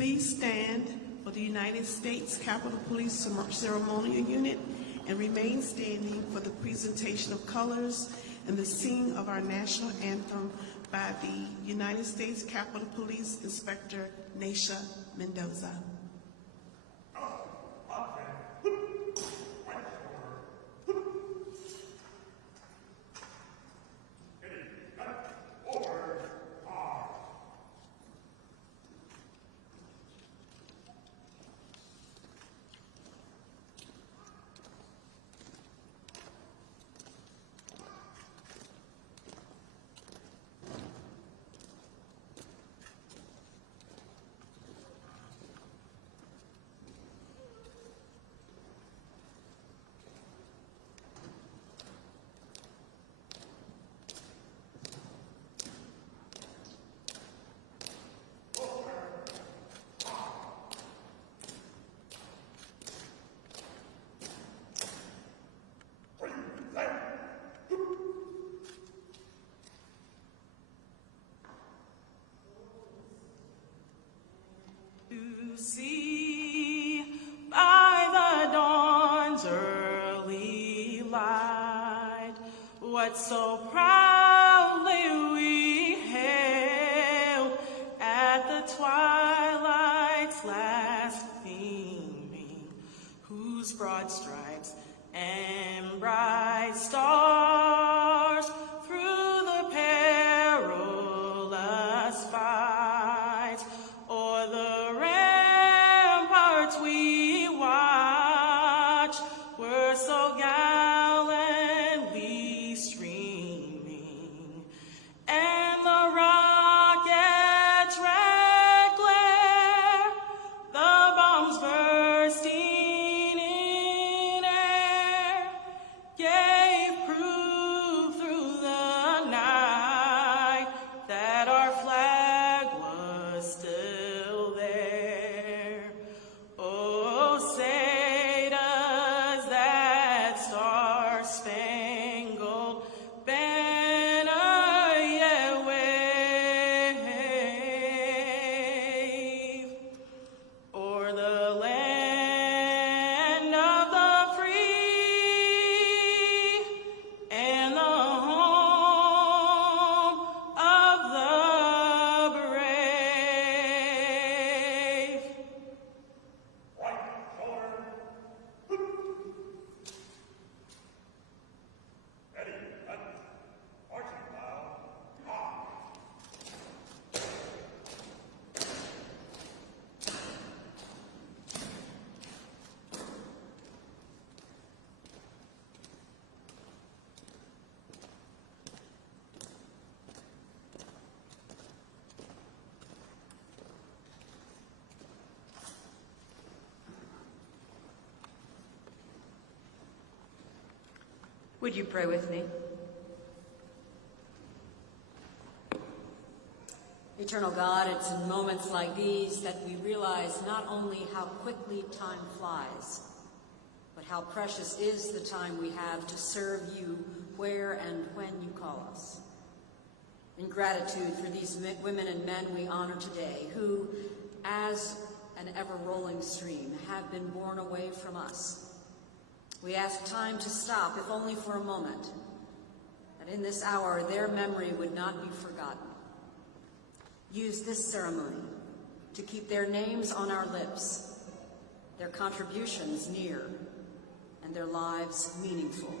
Please stand for the United States Capitol Police Ceremonial Unit and remain standing for the presentation of colors and the singing of our national anthem by the United States Capitol Police Inspector Naisha Mendoza. See by the dawn's early light what so proudly we hailed at the twilight's last gleaming, whose broad stripes and bright stars through the perilous fights o'er the we watch were so gallantly streaming, and the rocket's red glare, the bombs bursting in air, gave proof through the night that our flag was still there. Oh, say does that star-spangled banner yet wave o'er the land of the free and the home of the brave? Would you pray with me? Eternal God, it's in moments like these that we realize not only how quickly time flies, but how precious is the time we have to serve you where and when you call us. In gratitude for these women and men we honor today, who, as an ever-rolling stream, have been borne away from us, we ask time to stop, if only for a moment, that in this hour their memory would not be forgotten. Use this ceremony to keep their names on our lips, their contributions near, and their lives meaningful.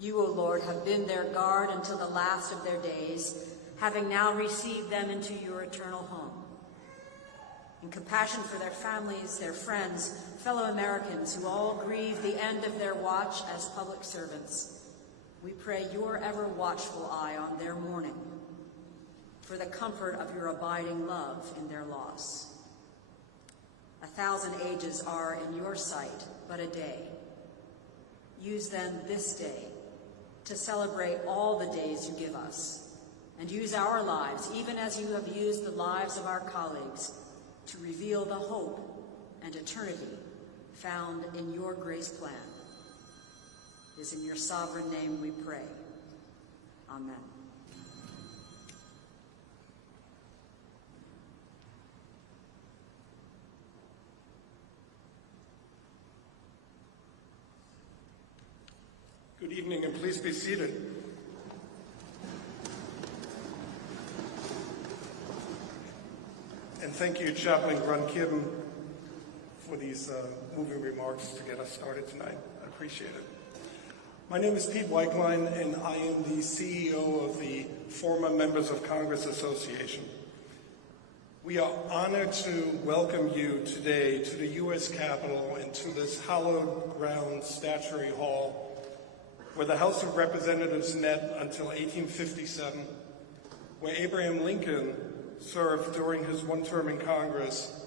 You, O Lord, have been their guard until the last of their days, having now received them into your eternal home. In compassion for their families, their friends, fellow Americans who all grieve the end of their watch as public servants, we pray your ever watchful eye on their mourning, for the comfort of your abiding love in their loss. 1,000 ages are in your sight but a day. Use then this day to celebrate all the days you give us, and use our lives, even as you have used the lives of our colleagues, to reveal the hope and eternity found in your grace plan. It is in your sovereign name we pray. Amen. Good evening, and please be seated. And thank you, Chaplain Grun-Kibben, for these moving remarks to get us started tonight. I appreciate it. My name is Pete Weichlein, and I am the CEO of the Former Members of Congress Association. We are honored to welcome you today to the U.S. Capitol and to this hallowed ground statuary hall, where the House of Representatives met until 1857, where Abraham Lincoln served during his one term in Congress,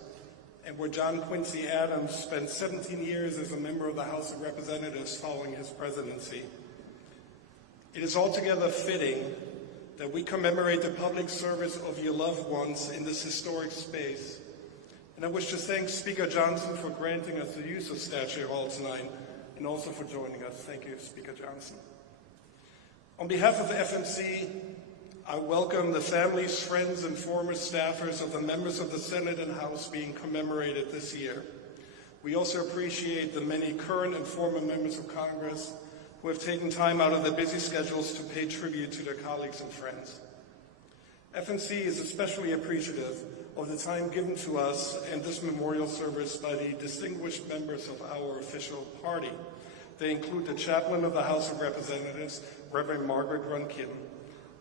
and where John Quincy Adams spent 17 years as a member of the House of Representatives following his presidency. It is altogether fitting that we commemorate the public service of your loved ones in this historic space. And I wish to thank Speaker Johnson for granting us the use of Statue Hall tonight, and also for joining us. Thank you, Speaker Johnson. On behalf of the FMC, I welcome the families, friends, and former staffers of the members of the Senate and House being commemorated this year. We also appreciate the many current and former members of Congress who have taken time out of their busy schedules to pay tribute to their colleagues and friends. FMC is especially appreciative of the time given to us and this memorial service by the distinguished members of our official party. They include the Chaplain of the House of Representatives, Reverend Margaret Grun-Kibben,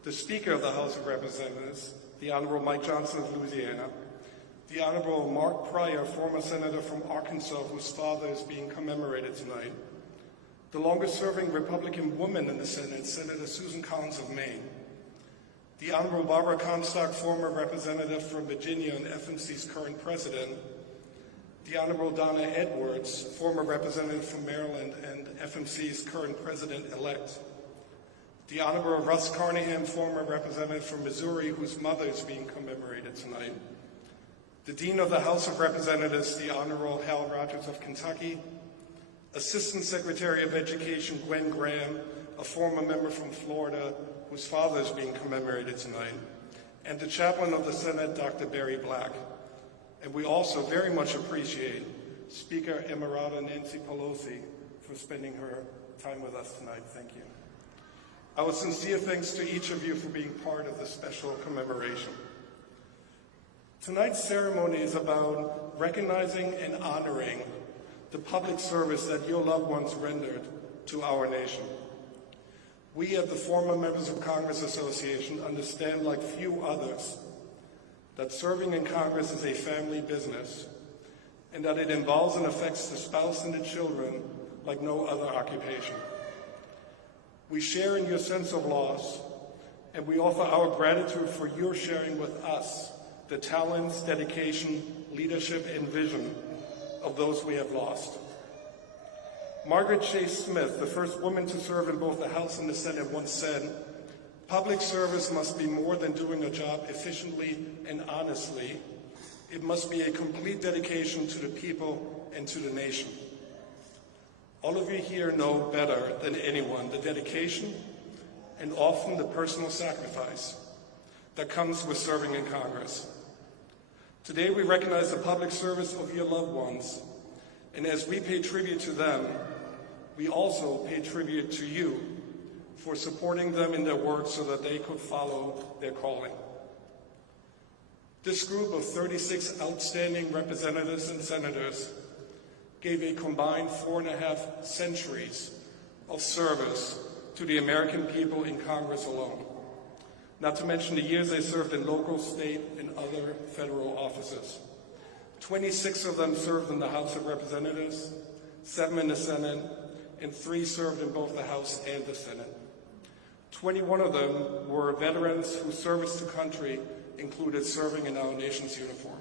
the Speaker of the House of Representatives, the Honorable Mike Johnson of Louisiana, the Honorable Mark Pryor, former Senator from Arkansas, whose father is being commemorated tonight, the longest-serving Republican woman in the Senate, Senator Susan Collins of Maine, the Honorable Barbara Comstock, former representative from Virginia and FMC's current president, the Honorable Donna Edwards, former representative from Maryland and FMC's current president-elect, the Honorable Russ Carnahan, former representative from Missouri, whose mother is being commemorated tonight, the Dean of the House of Representatives, the Honorable Hal Rogers of Kentucky, Assistant Secretary of Education Gwen Graham, a former member from Florida, whose father is being commemorated tonight, and the Chaplain of the Senate, Dr. Barry Black. And we also very much appreciate Speaker Emerita Nancy Pelosi for spending her time with us tonight. Thank you. Our sincere thanks to each of you for being part of this special commemoration. Tonight's ceremony is about recognizing and honoring the public service that your loved ones rendered to our nation. We at the Former Members of Congress Association understand, like few others, that serving in Congress is a family business and that it involves and affects the spouse and the children like no other occupation. We share in your sense of loss, and we offer our gratitude for your sharing with us the talents, dedication, leadership, and vision of those we have lost. Margaret Chase Smith, the first woman to serve in both the House and the Senate, once said, "Public service must be more than doing a job efficiently and honestly. It must be a complete dedication to the people and to the nation." All of you here know better than anyone the dedication and often the personal sacrifice that comes with serving in Congress. Today we recognize the public service of your loved ones, and as we pay tribute to them, we also pay tribute to you for supporting them in their work so that they could follow their calling. This group of 36 outstanding representatives and senators gave a combined 4.5 centuries of service to the American people in Congress alone, not to mention the years they served in local, state, and other federal offices. 26 of them served in the House of Representatives, 7 in the Senate, and 3 served in both the House and the Senate. 21 of them were veterans whose service to country included serving in our nation's uniform.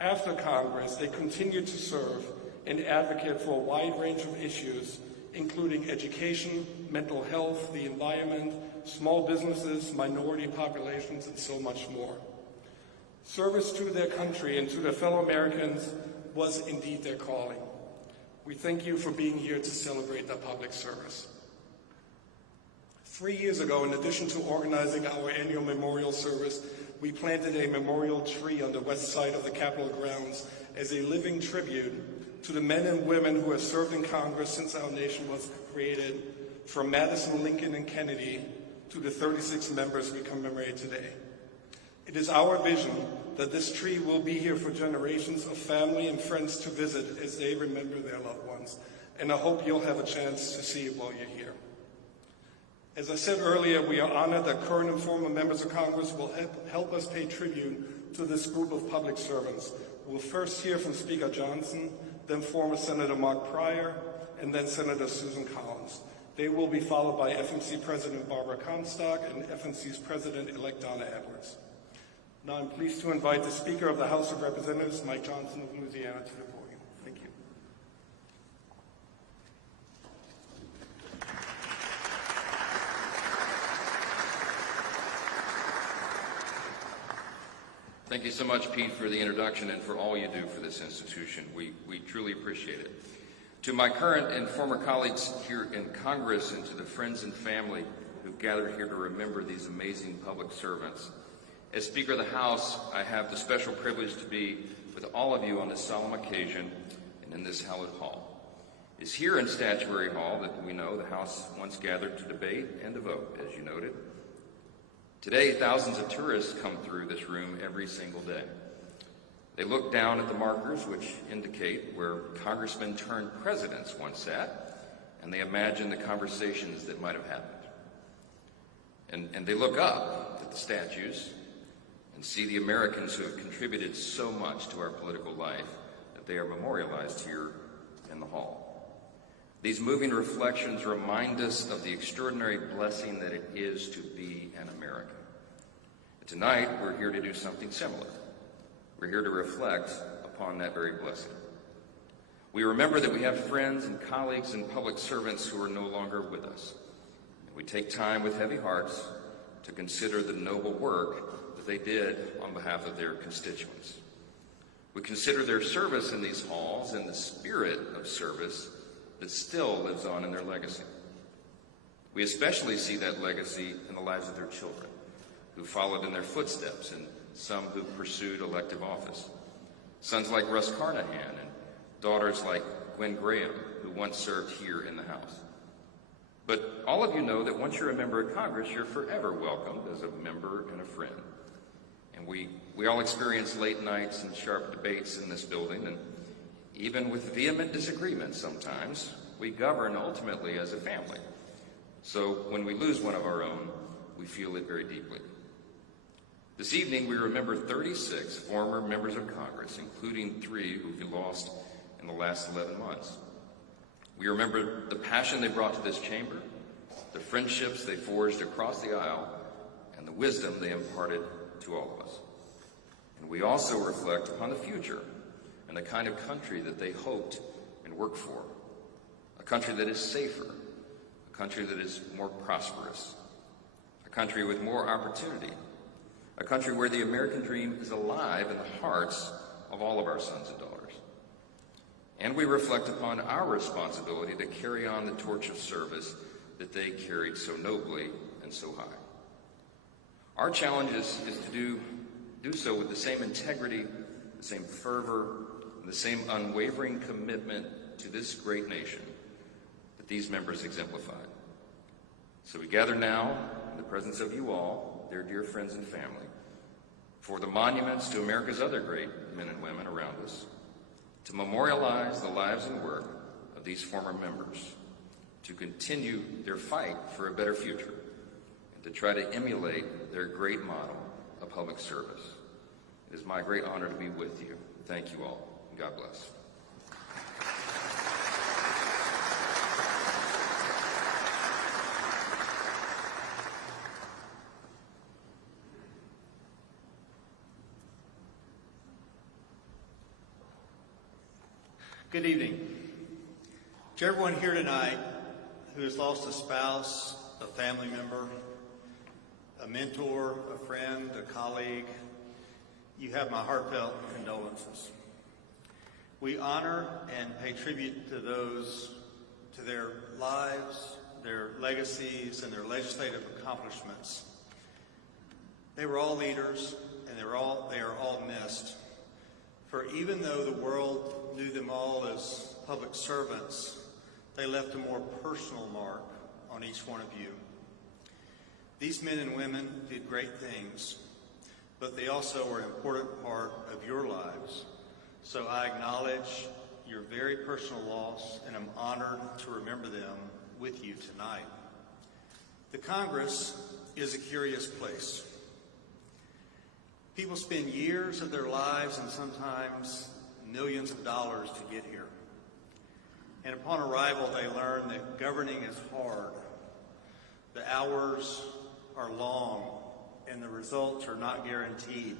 After Congress, they continued to serve and advocate for a wide range of issues, including education, mental health, the environment, small businesses, minority populations, and so much more. Service to their country and to their fellow Americans was indeed their calling. We thank you for being here to celebrate the public service. 3 years ago, in addition to organizing our annual memorial service, we planted a memorial tree on the west side of the Capitol grounds as a living tribute to the men and women who have served in Congress since our nation was created from Madison, Lincoln, and Kennedy to the 36 members we commemorate today. It is our vision that this tree will be here for generations of family and friends to visit as they remember their loved ones, and I hope you'll have a chance to see it while you're here. As I said earlier, we are honored that current and former members of Congress will help us pay tribute to this group of public servants. We'll first hear from Speaker Johnson, then former Senator Mark Pryor, and then Senator Susan Collins. They will be followed by FMC President Barbara Comstock and FMC's President-elect Donna Edwards. Now I'm pleased to invite the Speaker of the House of Representatives, Mike Johnson of Louisiana, to the podium. Thank you. Thank you so much, Pete, for the introduction and for all you do for this institution. We truly appreciate it. To my current and former colleagues here in Congress and to the friends and family who've gathered here to remember these amazing public servants, as Speaker of the House, I have the special privilege to be with all of you on this solemn occasion and in this hallowed hall. It's here in Statuary Hall that we know the House once gathered to debate and to vote, as you noted. Today, thousands of tourists come through this room every single day. They look down at the markers which indicate where congressmen turned presidents once sat, and they imagine the conversations that might have happened. And they look up at the statues and see the Americans who have contributed so much to our political life that they are memorialized here in the hall. These moving reflections remind us of the extraordinary blessing that it is to be an American. Tonight, we're here to do something similar. We're here to reflect upon that very blessing. We remember that we have friends and colleagues and public servants who are no longer with us. We take time with heavy hearts to consider the noble work that they did on behalf of their constituents. We consider their service in these halls and the spirit of service that still lives on in their legacy. We especially see that legacy in the lives of their children, who followed in their footsteps, and some who pursued elective office. Sons like Russ Carnahan and daughters like Gwen, who once served here in the House. But all of you know that once you're a member of Congress, you're forever welcomed as a member and a friend. And we all experience late nights and sharp debates in this building, and even with vehement disagreements sometimes, we govern ultimately as a family. So when we lose one of our own, we feel it very deeply. This evening, we remember 36 former members of Congress, including 3 who we lost in the last 11 months. We remember the passion they brought to this chamber, the friendships they forged across the aisle, and the wisdom they imparted to all of us. And we also reflect upon the future and the kind of country that they hoped and worked for, a country that is safer, a country that is more prosperous, a country with more opportunity, a country where the American dream is alive in the hearts of all of our sons and daughters. And we reflect upon our responsibility to carry on the torch of service that they carried so nobly and so high. Our challenge is to do so with the same integrity, the same fervor, and the same unwavering commitment to this great nation that these members exemplified. So we gather now in the presence of you all, their dear friends and family, for the monuments to America's other great men and women around us, to memorialize the lives and work of these former members, to continue their fight for a better future, and to try to emulate their great model of public service. It is my great honor to be with you. Thank you all, and God bless. Good evening. To everyone here tonight who has lost a spouse, a family member, a mentor, a friend, a colleague, you have my heartfelt condolences. We honor and pay tribute to those, to their lives, their legacies, and their legislative accomplishments. They were all leaders, and they are all missed. For even though the world knew them all as public servants, they left a more personal mark on each one of you. These men and women did great things, but they also were an important part of your lives. So I acknowledge your very personal loss, and I'm honored to remember them with you tonight. The Congress is a curious place. People spend years of their lives and sometimes millions of dollars to get here. And upon arrival, they learn that governing is hard. The hours are long, and the results are not guaranteed.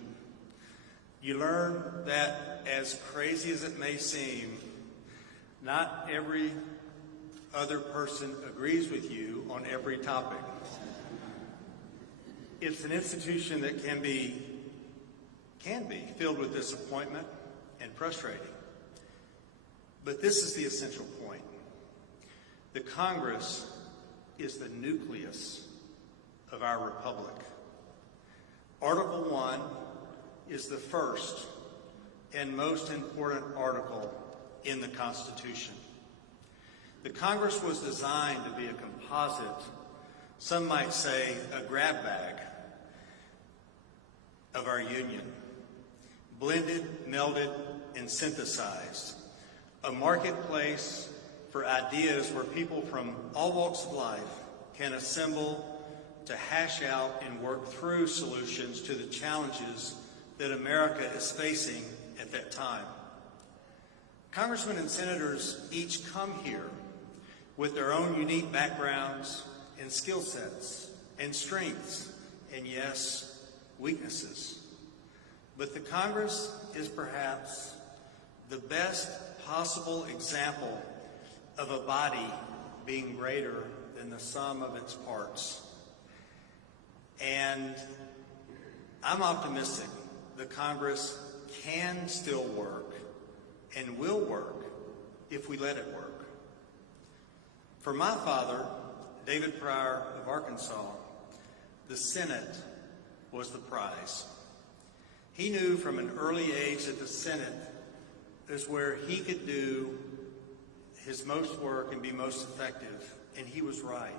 You learn that, as crazy as it may seem, not every other person agrees with you on every topic. It's an institution that can be filled with disappointment and frustrating. But this is the essential point. The Congress is the nucleus of our republic. Article 1 is the first and most important article in the Constitution. The Congress was designed to be a composite, some might say a grab bag, of our union, blended, melded, and synthesized. A marketplace for ideas where people from all walks of life can assemble to hash out and work through solutions to the challenges that America is facing at that time. Congressmen and senators each come here with their own unique backgrounds and skill sets and strengths and, yes, weaknesses. But the Congress is perhaps the best possible example of a body being greater than the sum of its parts. And I'm optimistic the Congress can still work and will work if we let it work. For my father, David Pryor of Arkansas, the Senate was the prize. He knew from an early age that the Senate is where he could do his most work and be most effective, and he was right.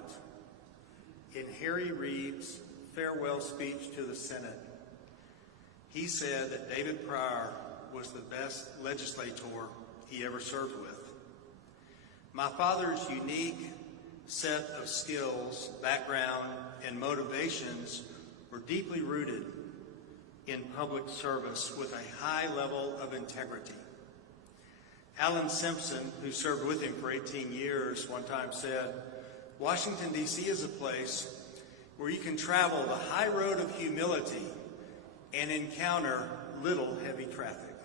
In Harry Reid's farewell speech to the Senate, he said that David Pryor was the best legislator he ever served with. My father's unique set of skills, background, and motivations were deeply rooted in public service with a high level of integrity. Alan Simpson, who served with him for 18 years, one time said, "Washington, D.C. is a place where you can travel the high road of humility and encounter little heavy traffic."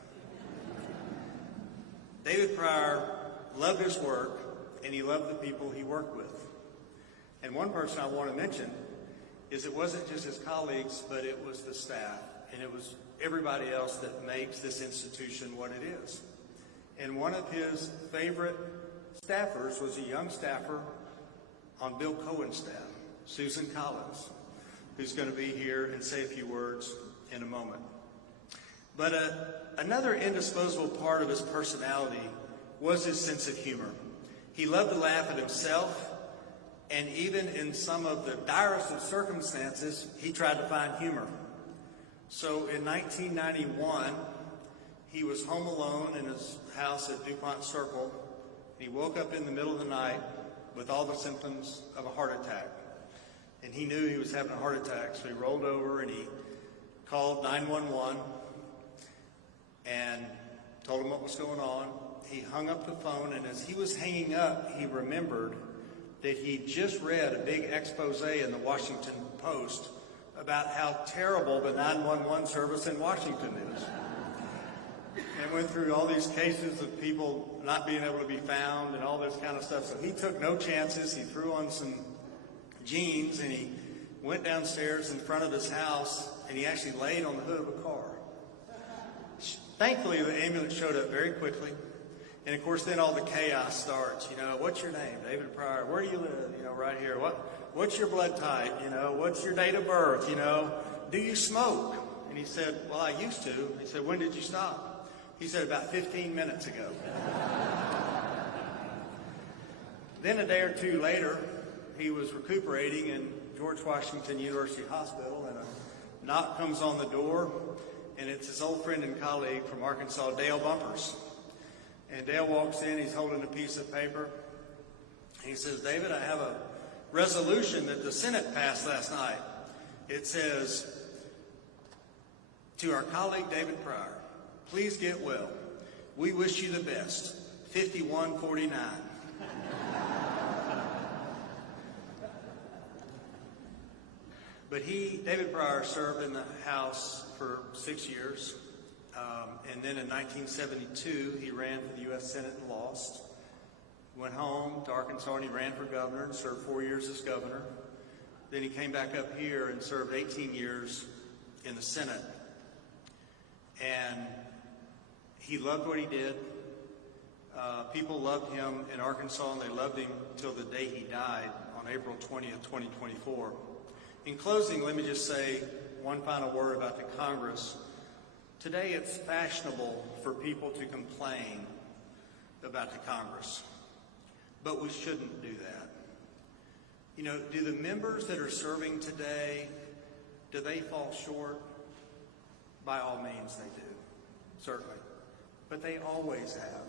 David Pryor loved his work, and he loved the people he worked with. And one person I want to mention is it wasn't just his colleagues, but it was the staff, and it was everybody else that makes this institution what it is. And one of his favorite staffers was a young staffer on Bill Cohen's staff, Susan Collins, who's going to be here and say a few words in a moment. But another indisposable part of his personality was his sense of humor. He loved to laugh at himself, and even in some of the direst of circumstances, he tried to find humor. So in 1991, he was home alone in his house at DuPont Circle. He woke up in the middle of the night with all the symptoms of a heart attack. And he knew he was having a heart attack, so he rolled over and he called 911 and told him what was going on. He hung up the phone, and as he was hanging up, he remembered that he just read a big expose in the Washington Post about how terrible the 911 service in Washington is. And went through all these cases of people not being able to be found and all this kind of stuff. So he took no chances. He threw on some jeans and he went downstairs in front of his house, and he actually laid on the hood of a car. Thankfully, the ambulance showed up very quickly. And of course, then all the chaos starts. You know, what's your name? David Pryor. Where do you live? You know, right here. What's your blood type? You know, what's your date of birth? You know, do you smoke? And he said, well, I used to. He said, when did you stop? He said, about 15 minutes ago. Then a day or two later, he was recuperating in George Washington University Hospital, and a knock comes on the door, and it's his old friend and colleague from Arkansas, Dale Bumpers. And Dale walks in, he's holding a piece of paper. He says, "David, I have a resolution that the Senate passed last night. It says, to our colleague David Pryor, please get well. We wish you the best. 5149. But David Pryor, served in the House for 6 years. And then in 1972, he ran for the U.S. Senate and lost. Went home to Arkansas and he ran for governor and served 4 years as governor. Then he came back up here and served 18 years in the Senate. And he loved what he did. People loved him in Arkansas, and they loved him till the day he died on April 20th, 2024. In closing, let me just say one final word about the Congress. Today it's fashionable for people to complain about the Congress, but we shouldn't do that. You know, do the members that are serving today, do they fall short? By all means they do, certainly, but they always have.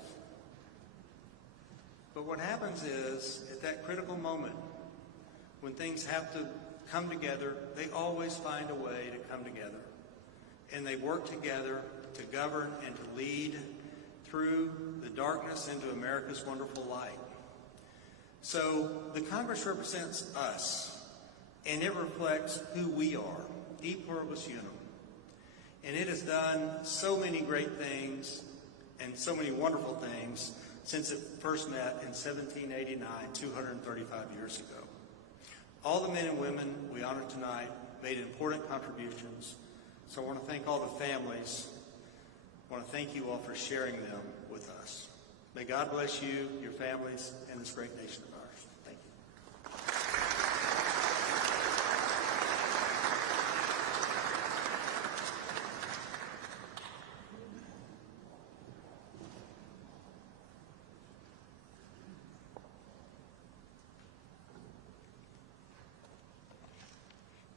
But what happens is, at that critical moment, when things have to come together, they always find a way to come together. And they work together to govern and to lead through the darkness into America's wonderful light. So the Congress represents us, and it reflects who we are, e pluribus unum. And it has done so many great things and so many wonderful things since it first met in 1789, 235 years ago. All the men and women we honor tonight made important contributions. So I want to thank all the families. I want to thank you all for sharing them with us. May God bless you, your families, and this great nation of ours. Thank you.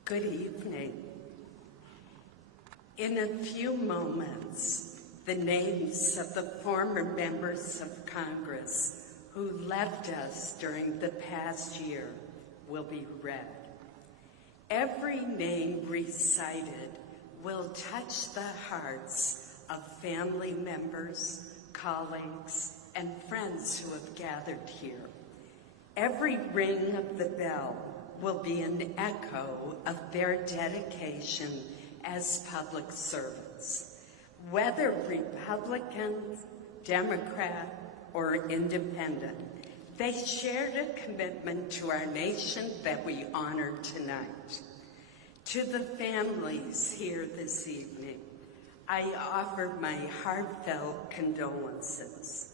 Good evening. In a few moments, the names of the former members of Congress who left us during the past year will be read. Every name recited will touch the hearts of family members, colleagues, and friends who have gathered here. Every ring of the bell will be an echo of their dedication as public servants. Whether Republican, Democrat, or Independent, they shared a commitment to our nation that we honor tonight. To the families here this evening, I offer my heartfelt condolences.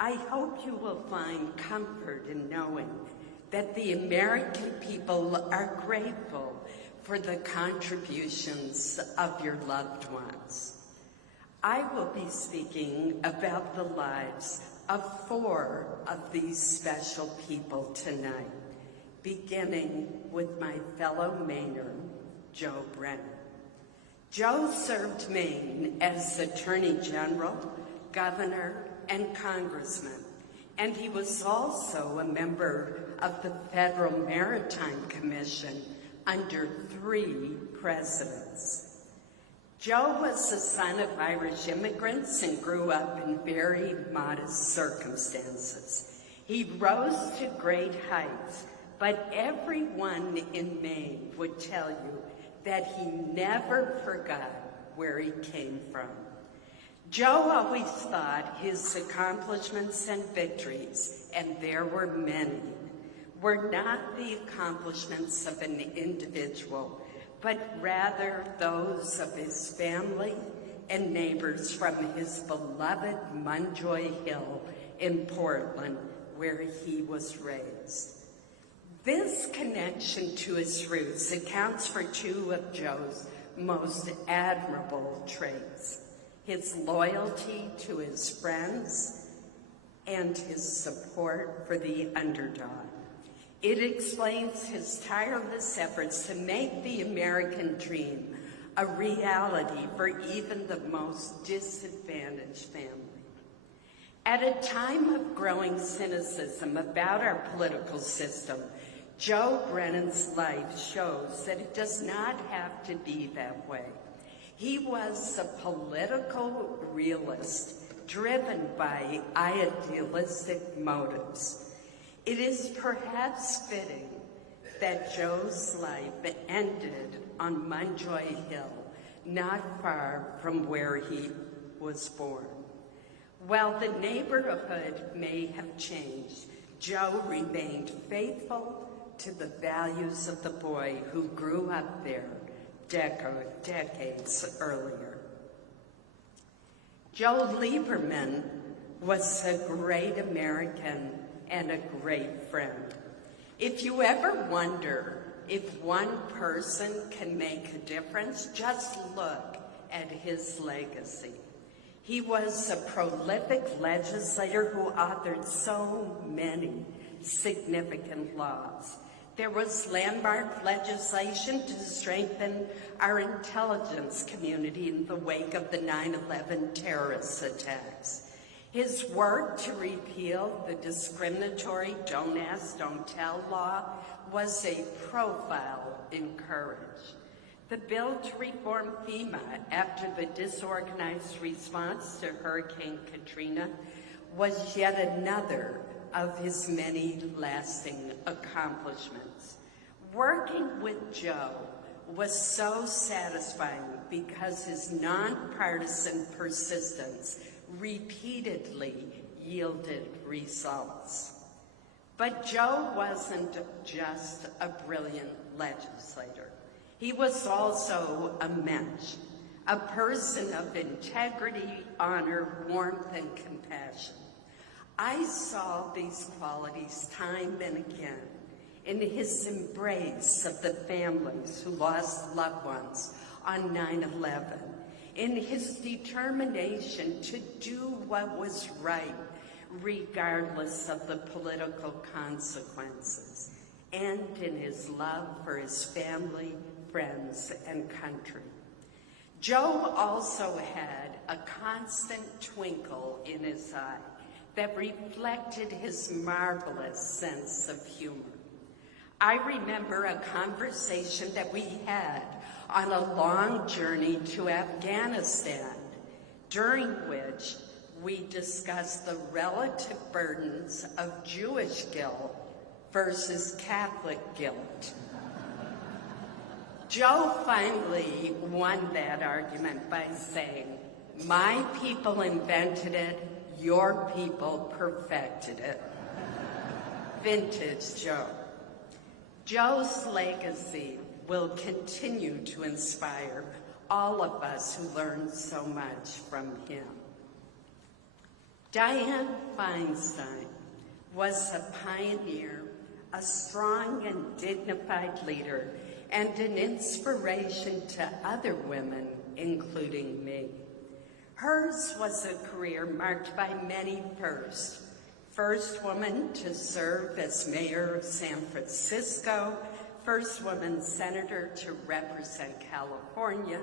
I hope you will find comfort in knowing that the American people are grateful for the contributions of your loved ones. I will be speaking about the lives of 4 of these special people tonight, beginning with my fellow Mainer, Joe Brennan. Joe served Maine as Attorney General, Governor, and Congressman, and he was also a member of the Federal Maritime Commission under 3 presidents. Joe was the son of Irish immigrants and grew up in very modest circumstances. He rose to great heights, but everyone in Maine would tell you that he never forgot where he came from. Joe always thought his accomplishments and victories, and there were many, were not the accomplishments of an individual, but rather those of his family and neighbors from his beloved Munjoy Hill in Portland, where he was raised. This connection to his roots accounts for 2 of Joe's most admirable traits: his loyalty to his friends and his support for the underdog. It explains his tireless efforts to make the American dream a reality for even the most disadvantaged family. At a time of growing cynicism about our political system, Joe Brennan's life shows that it does not have to be that way. He was a political realist driven by idealistic motives. It is perhaps fitting that Joe's life ended on Munjoy Hill, not far from where he was born. While the neighborhood may have changed, Joe remained faithful to the values of the boy who grew up there decades earlier. Joe Lieberman was a great American and a great friend. If you ever wonder if one person can make a difference, just look at his legacy. He was a prolific legislator who authored so many significant laws. There was landmark legislation to strengthen our intelligence community in the wake of the 9/11 terrorist attacks. His work to repeal the discriminatory Don't Ask, Don't Tell law was a profile in courage. The bill to reform FEMA after the disorganized response to Hurricane Katrina was yet another of his many lasting accomplishments. Working with Joe was so satisfying because his nonpartisan persistence repeatedly yielded results. But Joe wasn't just a brilliant legislator. He was also a mensch, a person of integrity, honor, warmth, and compassion. I saw these qualities time and again in his embrace of the families who lost loved ones on 9/11, in his determination to do what was right, regardless of the political consequences, and in his love for his family, friends, and country. Joe also had a constant twinkle in his eye that reflected his marvelous sense of humor. I remember a conversation that we had on a long journey to Afghanistan, during which we discussed the relative burdens of Jewish guilt versus Catholic guilt. Joe finally won that argument by saying, "My people invented it, your people perfected it." Vintage Joe. Joe's legacy will continue to inspire all of us who learned so much from him. Dianne Feinstein was a pioneer, a strong and dignified leader, and an inspiration to other women, including me. Hers was a career marked by many firsts. First woman to serve as mayor of San Francisco, first woman senator to represent California,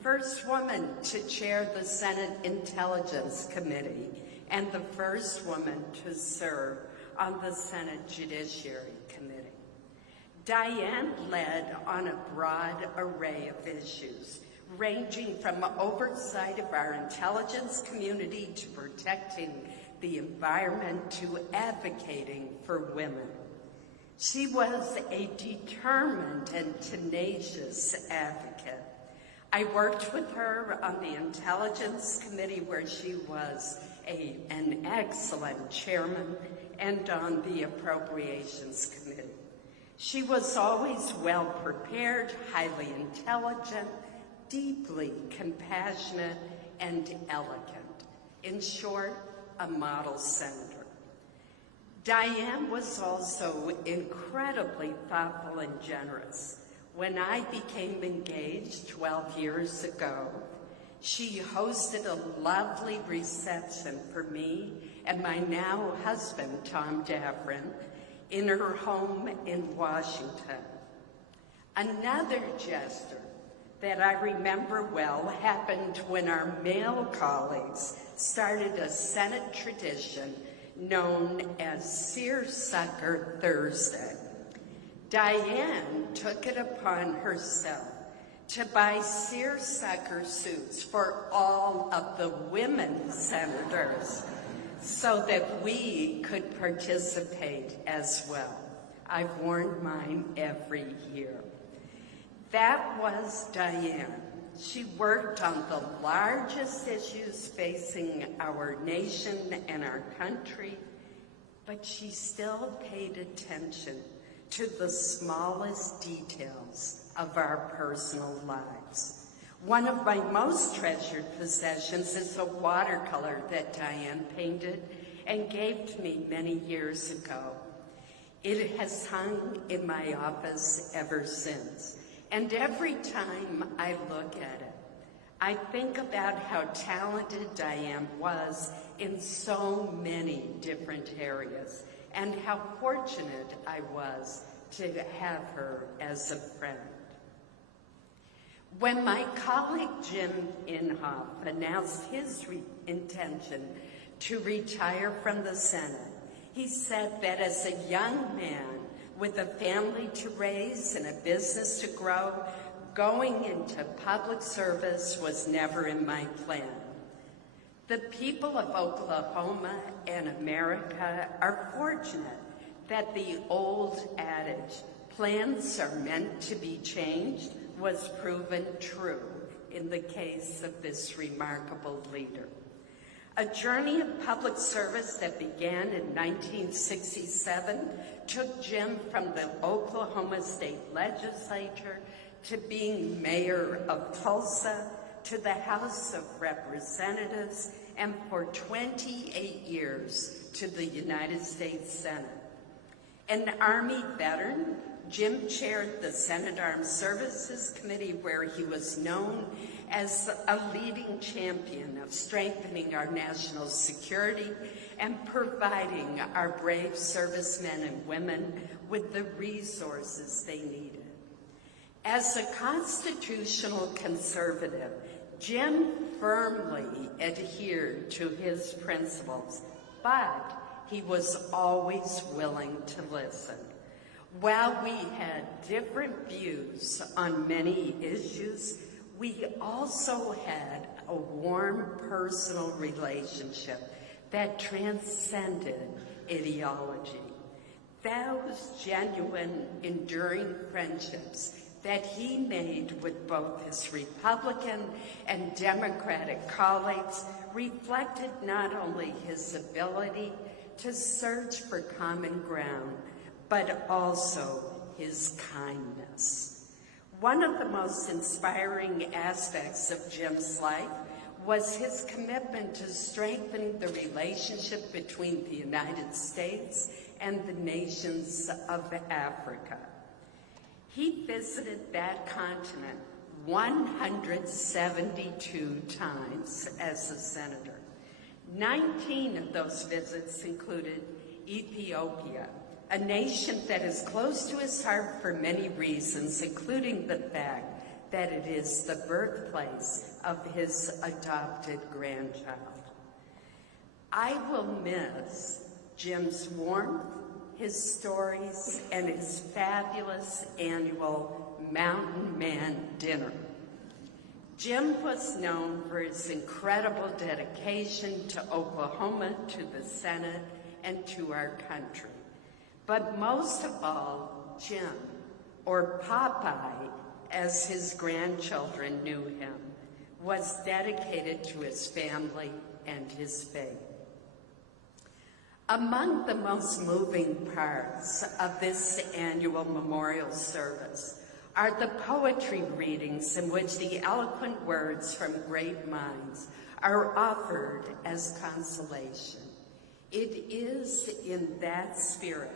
first woman to chair the Senate Intelligence Committee, and the first woman to serve on the Senate Judiciary Committee. Dianne led on a broad array of issues, ranging from oversight of our intelligence community to protecting the environment to advocating for women. She was a determined and tenacious advocate. I worked with her on the Intelligence Committee, where she was an excellent chairman, and on the Appropriations Committee. She was always well prepared, highly intelligent, deeply compassionate, and elegant. In short, a model senator. Dianne was also incredibly thoughtful and generous. When I became engaged 12 years ago, she hosted a lovely reception for me and my now husband, Tom Davrin, in her home in Washington. Another gesture that I remember well happened when our male colleagues started a Senate tradition known as Seersucker Thursday. Diane took it upon herself to buy seersucker suits for all of the women senators so that we could participate as well. I've worn mine every year. That was Diane. She worked on the largest issues facing our nation and our country, but she still paid attention to the smallest details of our personal lives. One of my most treasured possessions is a watercolor that Diane painted and gave to me many years ago. It has hung in my office ever since. And every time I look at it, I think about how talented Diane was in so many different areas and how fortunate I was to have her as a friend. When my colleague Jim Inhofe announced his intention to retire from the Senate, he said that as a young man with a family to raise and a business to grow, going into public service was never in my plan. The people of Oklahoma and America are fortunate that the old adage, plans are meant to be changed, was proven true in the case of this remarkable leader. A journey of public service that began in 1967 took Jim from the Oklahoma State Legislature to being mayor of Tulsa, to the House of Representatives, and for 28 years to the United States Senate. An Army veteran, Jim chaired the Senate Armed Services Committee, where he was known as a leading champion of strengthening our national security and providing our brave servicemen and women with the resources they needed. As a constitutional conservative, Jim firmly adhered to his principles, but he was always willing to listen. While we had different views on many issues, we also had a warm personal relationship that transcended ideology. Those genuine, enduring friendships that he made with both his Republican and Democratic colleagues reflected not only his ability to search for common ground, but also his kindness. One of the most inspiring aspects of Jim's life was his commitment to strengthening the relationship between the United States and the nations of Africa. He visited that continent 172 times as a senator. 19 of those visits included Ethiopia, a nation that is close to his heart for many reasons, including the fact that it is the birthplace of his adopted grandchild. I will miss Jim's warmth, his stories, and his fabulous annual Mountain Man dinner. Jim was known for his incredible dedication to Oklahoma, to the Senate, and to our country. But most of all, Jim, or Popeye, as his grandchildren knew him, was dedicated to his family and his faith. Among the most moving parts of this annual memorial service are the poetry readings in which the eloquent words from great minds are offered as consolation. It is in that spirit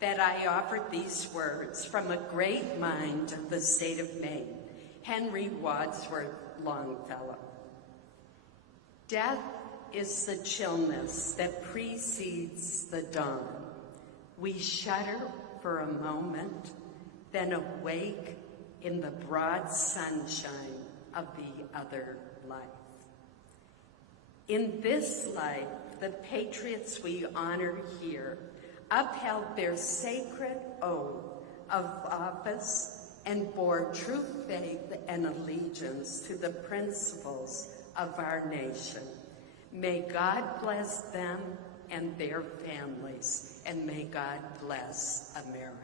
that I offered these words from a great mind of the state of Maine, Henry Wadsworth Longfellow. Death is the chillness that precedes the dawn. We shudder for a moment, then awake in the broad sunshine of the other life. In this life, the patriots we honor here upheld their sacred oath of office and bore true faith and allegiance to the principles of our nation. May God bless them and their families, and may God bless America.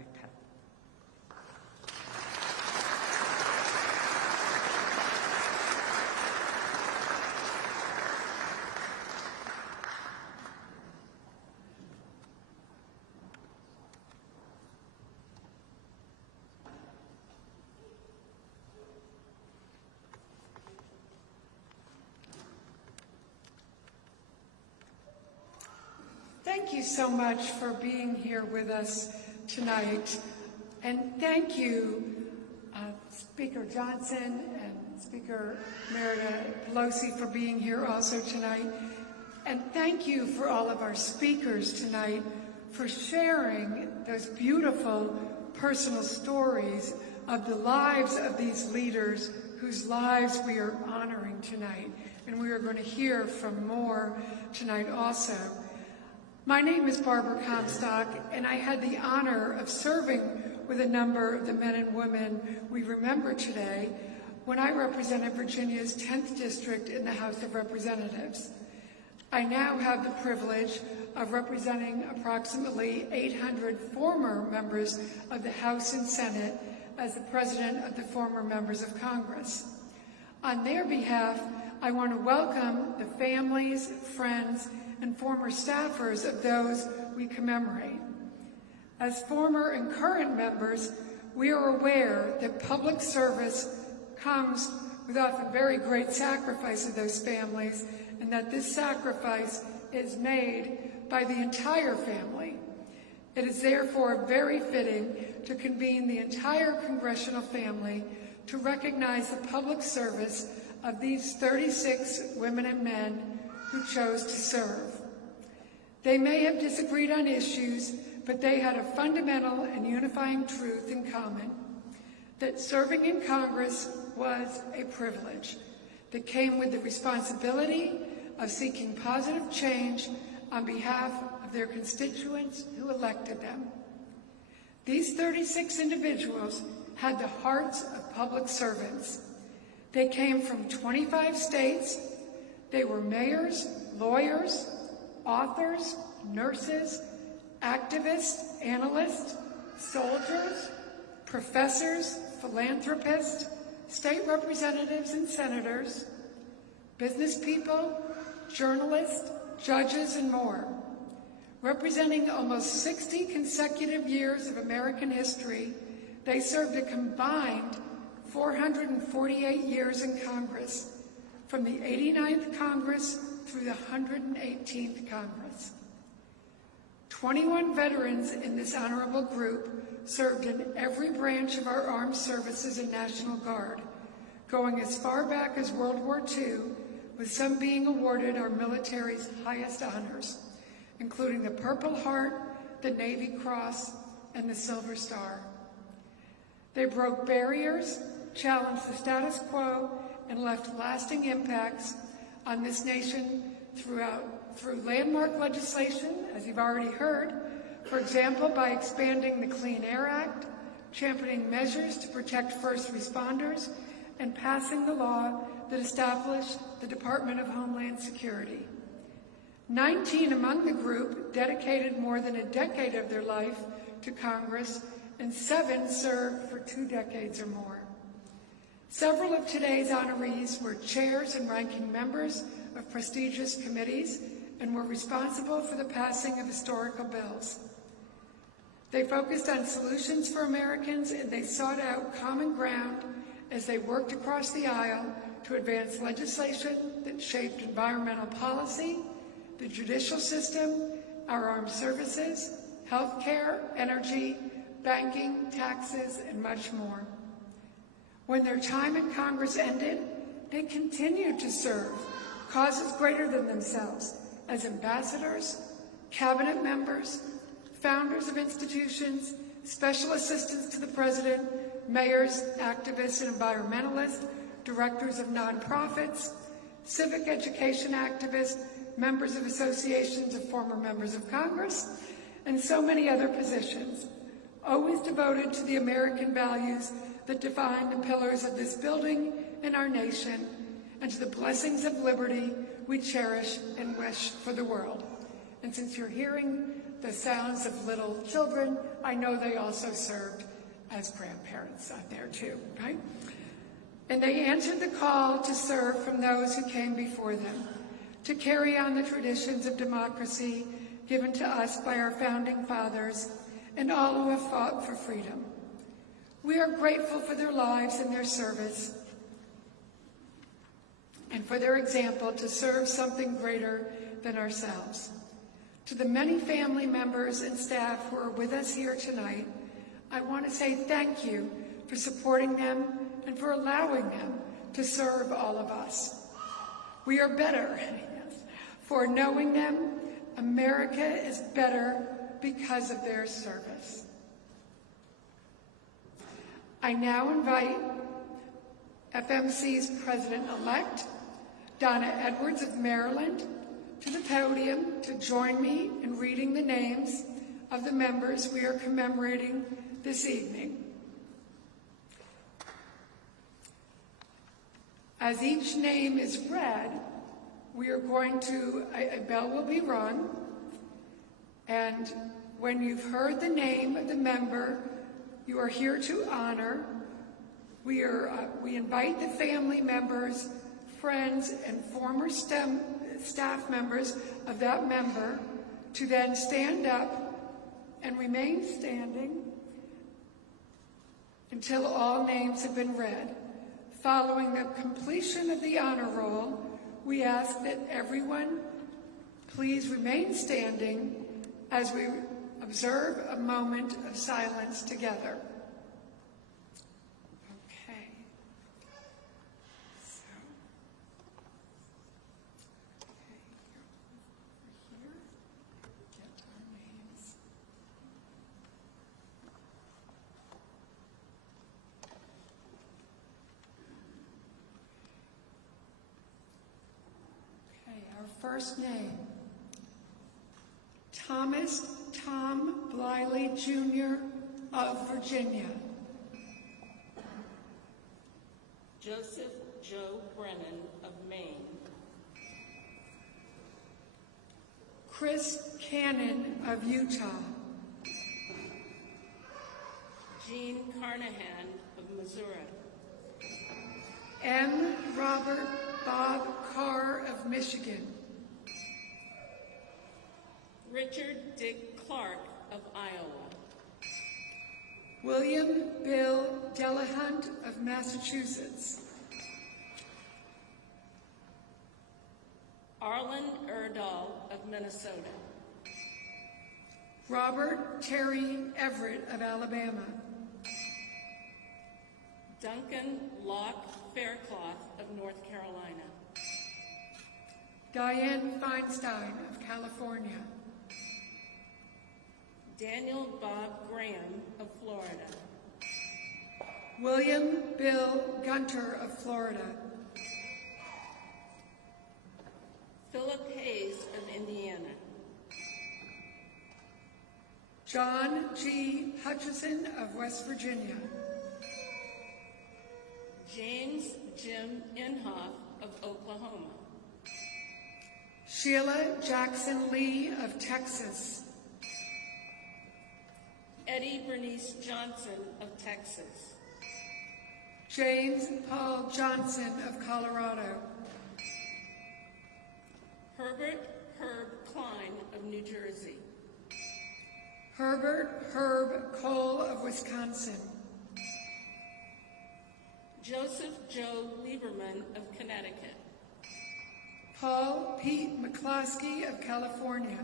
Thank you so much for being here with us tonight. And thank you, Speaker Johnson and Speaker Meredith Pelosi, for being here also tonight. And thank you for all of our speakers tonight for sharing those beautiful personal stories of the lives of these leaders whose lives we are honoring tonight. And we are going to hear from more tonight also. My name is Barbara Comstock, and I had the honor of serving with a number of the men and women we remember today when I represented Virginia's 10th District in the House of Representatives. I now have the privilege of representing approximately 800 former members of the House and Senate as the president of the former members of Congress. On their behalf, I want to welcome the families, friends, and former staffers of those we commemorate. As former and current members, we are aware that public service comes with often very great sacrifice of those families, and that this sacrifice is made by the entire family. It is therefore very fitting to convene the entire congressional family to recognize the public service of these 36 women and men who chose to serve. They may have disagreed on issues, but they had a fundamental and unifying truth in common, that serving in Congress was a privilege that came with the responsibility of seeking positive change on behalf of their constituents who elected them. These 36 individuals had the hearts of public servants. They came from 25 states. They were mayors, lawyers, authors, nurses, activists, analysts, soldiers, professors, philanthropists, state representatives and senators, business people, journalists, judges, and more. Representing almost 60 consecutive years of American history, they served a combined 448 years in Congress, from the 89th Congress through the 118th Congress. 21 veterans in this honorable group served in every branch of our armed services and National Guard, going as far back as World War II, with some being awarded our military's highest honors, including the Purple Heart, the Navy Cross, and the Silver Star. They broke barriers, challenged the status quo, and left lasting impacts on this nation through landmark legislation, as you've already heard, for example, by expanding the Clean Air Act, championing measures to protect first responders, and passing the law that established the Department of Homeland Security. 19 among the group dedicated more than a decade of their life to Congress, and 7 served for 2 decades or more. Several of today's honorees were chairs and ranking members of prestigious committees and were responsible for the passing of historical bills. They focused on solutions for Americans, and they sought out common ground as they worked across the aisle to advance legislation that shaped environmental policy, the judicial system, our armed services, healthcare, energy, banking, taxes, and much more. When their time in Congress ended, they continued to serve causes greater than themselves as ambassadors, cabinet members, founders of institutions, special assistants to the president, mayors, activists and environmentalists, directors of nonprofits, civic education activists, members of associations of former members of Congress, and so many other positions, always devoted to the American values that define the pillars of this building and our nation, and to the blessings of liberty we cherish and wish for the world. And since you're hearing the sounds of little children, I know they also served as grandparents out there too, right? And they answered the call to serve from those who came before them, to carry on the traditions of democracy given to us by our founding fathers and all who have fought for freedom. We are grateful for their lives and their service, and for their example to serve something greater than ourselves. To the many family members and staff who are with us here tonight, I want to say thank you for supporting them and for allowing them to serve all of us. We are better for knowing them. America is better because of their service. I now invite FMC's President-elect, Donna Edwards of Maryland, to the podium to join me in reading the names of the members we are commemorating this evening. As each name is read, we are going to, a bell will be rung, and when you've heard the name of the member you are here to honor, we invite the family members, friends, and former staff members of that member to then stand up and remain standing until all names have been read. Following the completion of the honor roll, we ask that everyone please remain standing as we observe a moment of silence together. Okay. So, over here, get our names. Okay, our first name, Thomas Tom Bliley, Jr. of Virginia. Joseph Joe Brennan of Maine. Chris Cannon of Utah. Jean Carnahan of Missouri. M. Robert Bob Carr of Michigan. Richard Dick Clark of Iowa. William Bill Delahunt of Massachusetts. Arlen Erdahl of Minnesota. Robert Terry Everett of Alabama. Duncan Locke Faircloth of North Carolina. Diane Feinstein of California. Daniel Bob Graham of Florida. William Bill Gunter of Florida. Philip Hayes of Indiana. John G. Hutchison of West Virginia. James Jim Inhofe of Oklahoma. Sheila Jackson Lee of Texas. Eddie Bernice Johnson of Texas. James Paul Johnson of Colorado. Herbert Herb Klein of New Jersey. Herbert Herb Cole of Wisconsin. Joseph Joe Lieberman of Connecticut. Paul Pete McCloskey of California.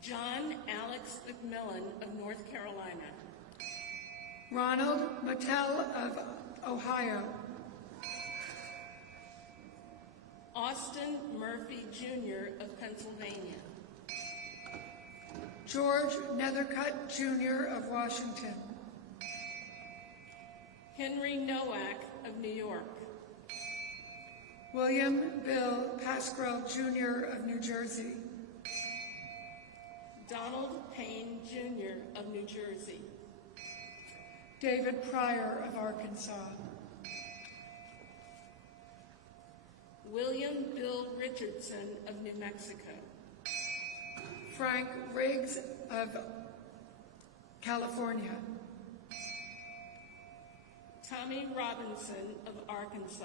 John Alex McMillan of North Carolina. Ronald Mattel of Ohio. Austin Murphy Jr. of Pennsylvania. George Nethercutt, Jr. of Washington. Henry Nowak of New York. William Bill Pasquarel, Jr. of New Jersey. Donald Payne, Jr. of New Jersey. David Pryor of Arkansas. William Bill Richardson of New Mexico. Frank Riggs of California. Tommy Robinson of Arkansas.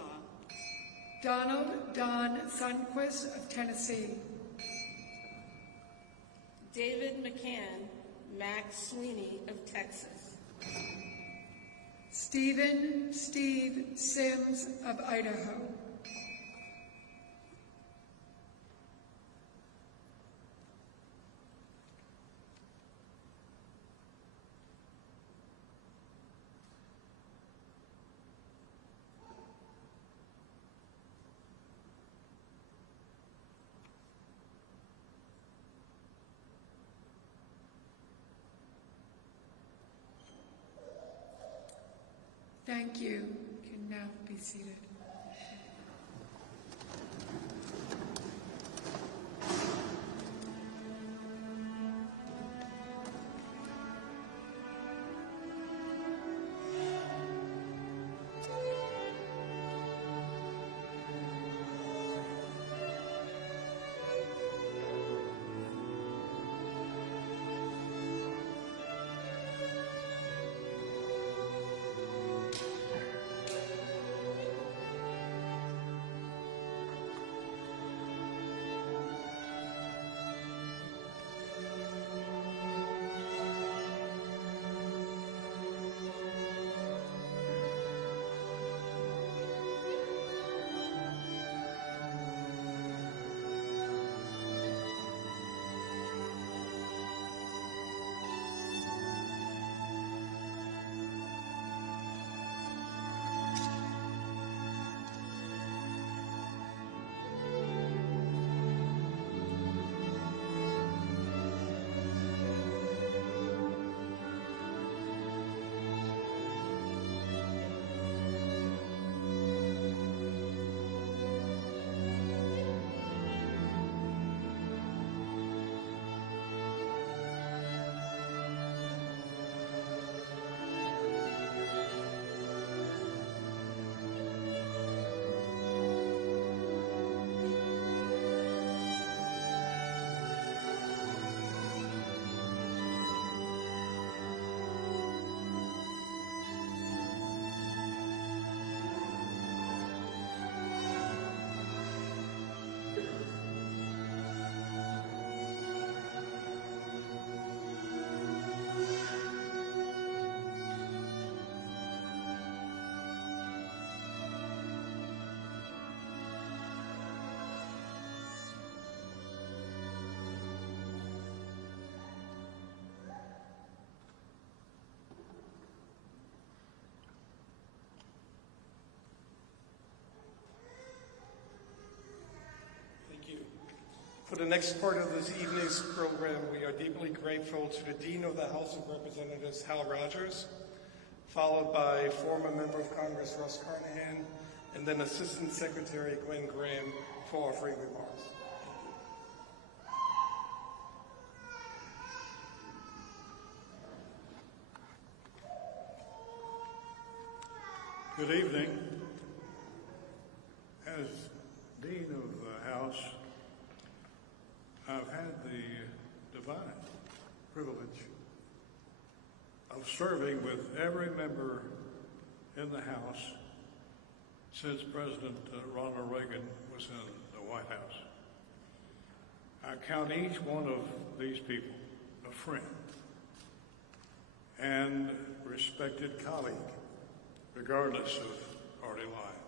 Donald Don Sundquist of Tennessee. David McCann, Max Sweeney of Texas. Steve Sims of Idaho. Thank you. You can now be seated. For the next part of this evening's program, we are deeply grateful to the Dean of the House of Representatives, Hal Rogers, followed by former Member of Congress, Russ Carnahan, and then Assistant Secretary Gwen for offering remarks. Good evening. As Dean of the House, I've had the divine privilege of serving with every member in the House since President Ronald Reagan was in the White House. I count each one of these people a friend and respected colleague, regardless of party line.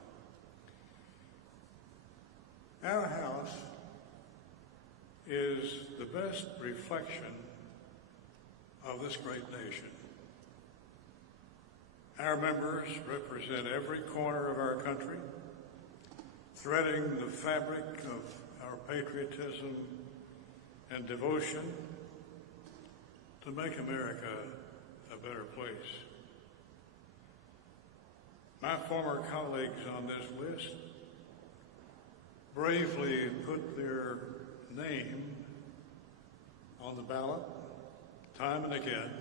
Our House is the best reflection of this great nation. Our members represent every corner of our country, threading the fabric of our patriotism and devotion to make America a better place. My former colleagues on this list bravely put their name on the ballot time and again,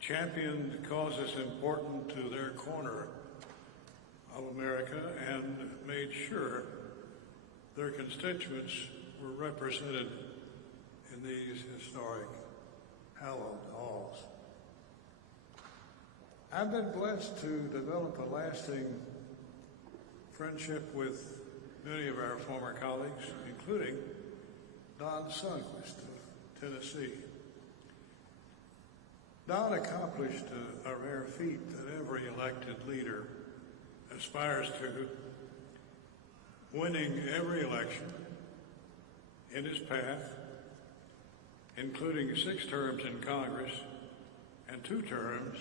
championed causes important to their corner of America, and made sure their constituents were represented in these historic hallowed halls. I've been blessed to develop a lasting friendship with many of our former colleagues, including Don Sundquist of Tennessee. Don accomplished a rare feat that every elected leader aspires to, winning every election in his path, including 6 terms in Congress and 2 terms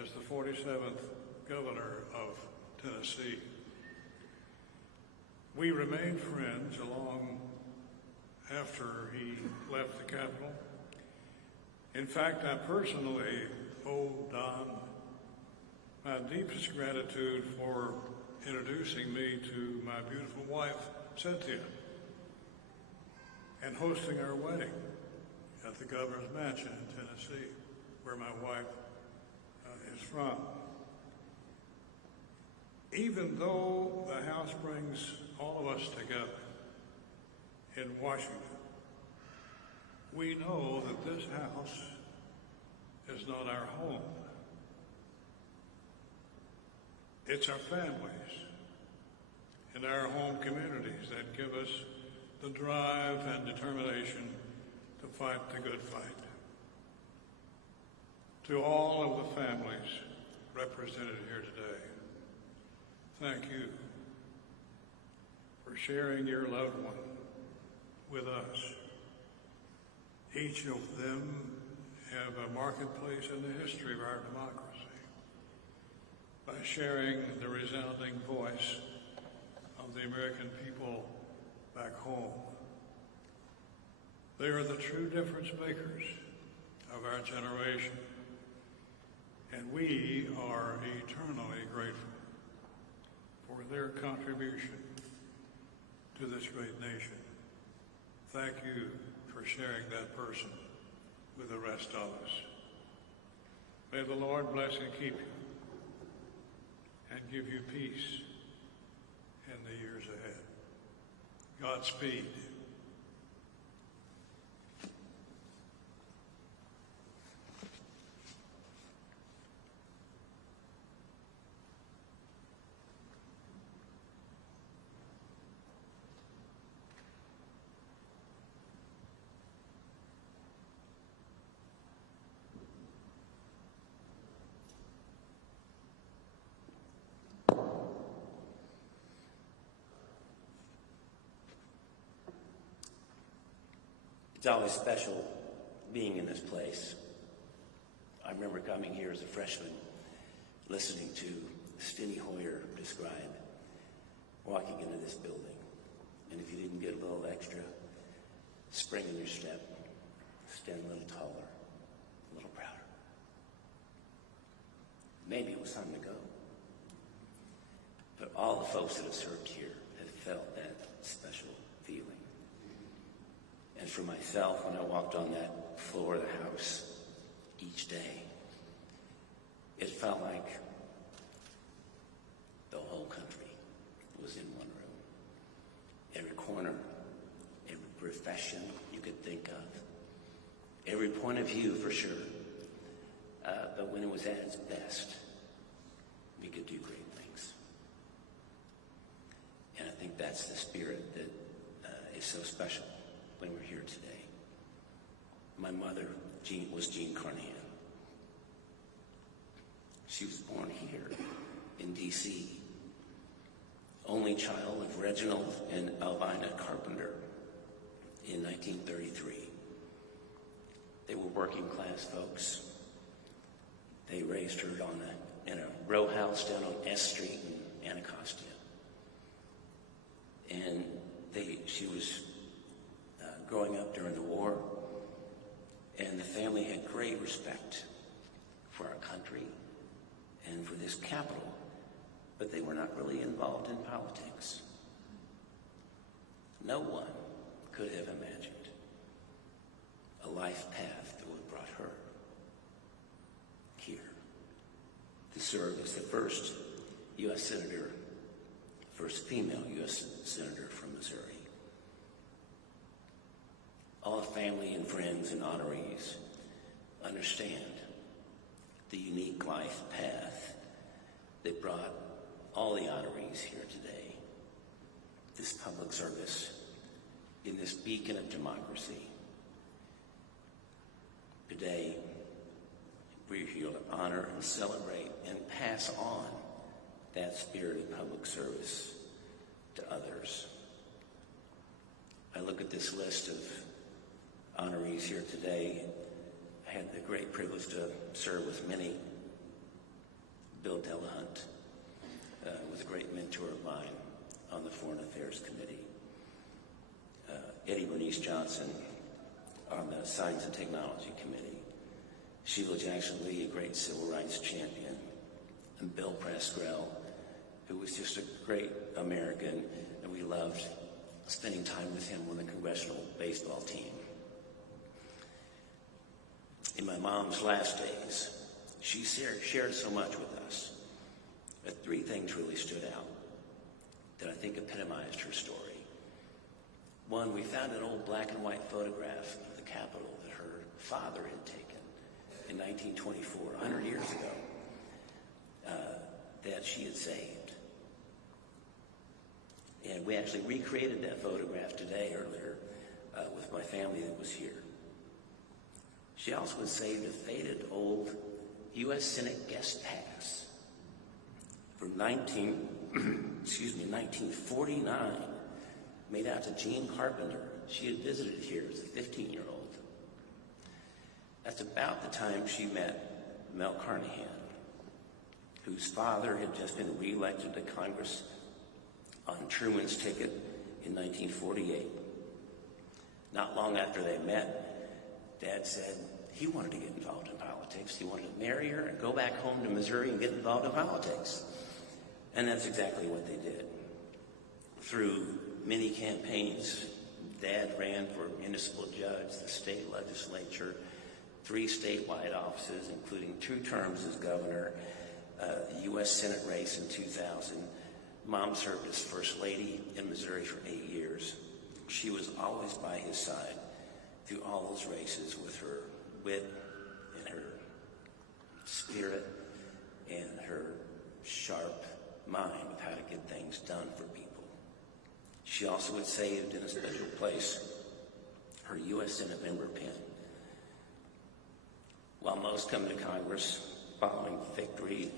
as the 47th governor of Tennessee. We remained friends long after he left the Capitol. In fact, I personally owe Don my deepest gratitude for introducing me to my beautiful wife, Cynthia, and hosting our wedding at the governor's mansion in Tennessee, where my wife is from. Even though the House brings all of us together in Washington, we know that this house is not our home. It's our families and our home communities that give us the drive and determination to fight the good fight. To all of the families represented here today, thank you for sharing your loved one with us. Each of them have a marketplace in the history of our democracy by sharing the resounding voice of the American people back home. They are the true difference makers of our generation, and we are eternally grateful for their contribution to this great nation. Thank you for sharing that person with the rest of us. May the Lord bless and keep you and give you peace in the years ahead. Godspeed. It's always special being in this place. I remember coming here as a freshman, listening to Steny Hoyer describe walking into this building. And if you didn't get a little extra spring in your step, stand a little taller, a little prouder. Maybe it was time to go. But all the folks that have served here have felt that special feeling. And for myself, when I walked on that floor of the house each day, it felt like the whole country was in one room. Every corner, every profession you could think of, every point of view for sure. But when it was at its best, we could do great things. And I think that's the spirit that is so special when we're here today. My mother, was Jean Carnahan. She was born here in D.C., only child of Reginald and Elvina Carpenter in 1933. They were working class folks. They raised her in a row house down on S Street in Anacostia. And she was growing up during the war, and And the family had great respect for our country and for this capital, but they were not really involved in politics. No one could have imagined a life path that would have brought her here to serve as the first U.S. Senator, first female U.S. Senator from Missouri. All the family and friends and honorees understand the unique life path that brought all the honorees here today. This public service in this beacon of democracy. Today, we're here to honor and celebrate and pass on that spirit of public service to others. I look at this list of honorees here today. I had the great privilege to serve with many. Bill Delahunt was a great mentor of mine on the Foreign Affairs Committee. Eddie Bernice Johnson on the Science and Technology Committee. Sheila Jackson Lee, a great civil rights champion. And Bill Preskrell, who was just a great American, and we loved spending time with him on the congressional baseball team. In my mom's last days, she shared so much with us, but three things really stood out that I think epitomized her story. One, we found an old black and white photograph of the Capitol that her father had taken in 1924, 100 years ago, that she had saved. And we actually recreated that photograph today, earlier, with my family that was here. She also had saved a faded old U.S. Senate guest pass from 1949, made out to Jean Carpenter. She had visited here as a 15-year-old. That's about the time she met Mel Carnahan, whose father had just been reelected to Congress on Truman's ticket in 1948. Not long after they met, Dad said he wanted to get involved in politics. He wanted to marry her and go back home to Missouri and get involved in politics. And that's exactly what they did. Through many campaigns, Dad ran for municipal judge, the state legislature, 3 statewide offices, including 2 terms as governor, the U.S. Senate race in 2000. Mom served as First Lady in Missouri for 8 years. She was always by his side through all those races with her wit and her spirit and her sharp mind of how to get things done for people. She also had saved in a special place her U.S. Senate member pin. While most come to Congress following victory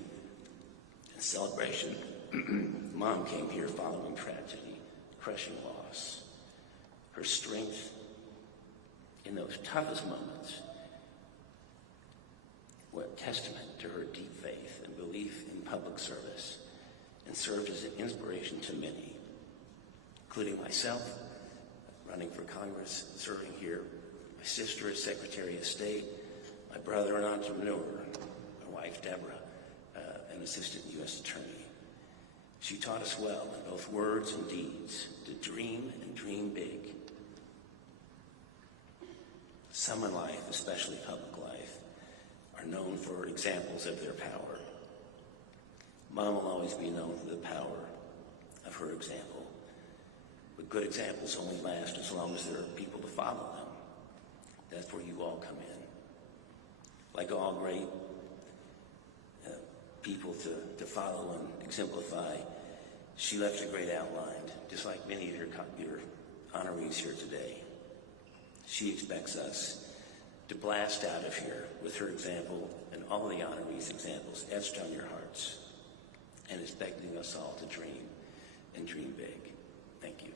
and celebration, Mom came here following tragedy, crushing loss. Her strength in those toughest moments were a testament to her deep faith and belief in public service, and served as an inspiration to many, including myself, running for Congress, serving here, my sister as Secretary of State, my brother an entrepreneur, my wife Deborah, an Assistant U.S. Attorney. She taught us well in both words and deeds to dream and dream big. Some in life, especially public life, are known for examples of their power. Mom will always be known for the power of her example. But good examples only last as long as there are people to follow them. That's where you all come in. Like all great people to follow and exemplify, she left a great outline, just like many of your honorees here today. She expects us to blast out of here with her example and all the honorees' examples etched on your hearts, and expecting us all to dream and dream big. Thank you.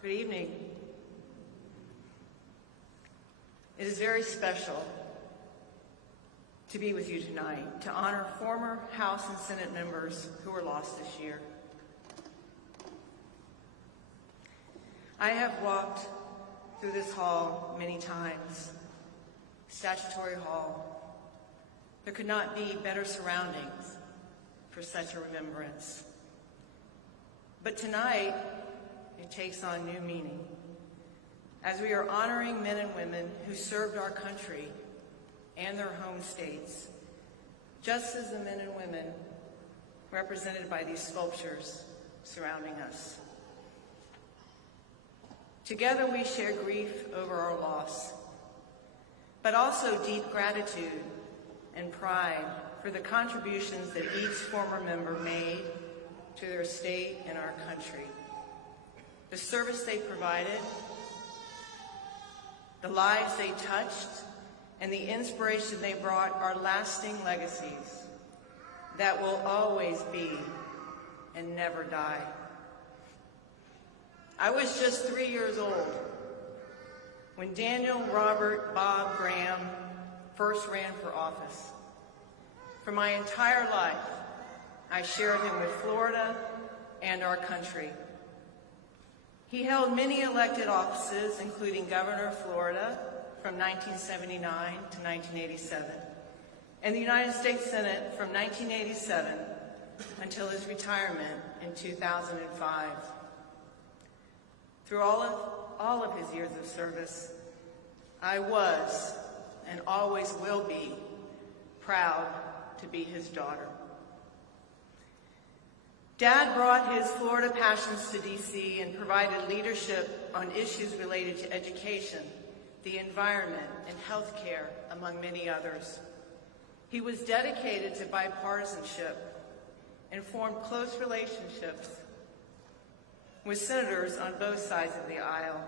Good evening. is very special to be with you tonight, to honor former House and Senate members who were lost this year. I have walked through this hall many times, Statutory Hall. There could not be better surroundings for such a remembrance. But tonight, it takes on new meaning, as we are honoring men and women who served our country and their home states, just as the men and women represented by these sculptures surrounding us. Together we share grief over our loss, but also deep gratitude and pride for the contributions that each former member made to their state and our country. The service they provided, the lives they touched, and the inspiration they brought are lasting legacies that will always be and never die. I was just 3 years old when Daniel Robert Bob Graham first ran for office. For my entire life, I shared him with Florida and our country. He held many elected offices, including Governor of Florida from 1979 to 1987, and the United States Senate from 1987 until his retirement in 2005. Through all of his years of service, I was and always will be proud to be his daughter. Dad brought his Florida passions to D.C. and provided leadership on issues related to education, the environment, and health care, among many others. He was dedicated to bipartisanship and formed close relationships with senators on both sides of the aisle.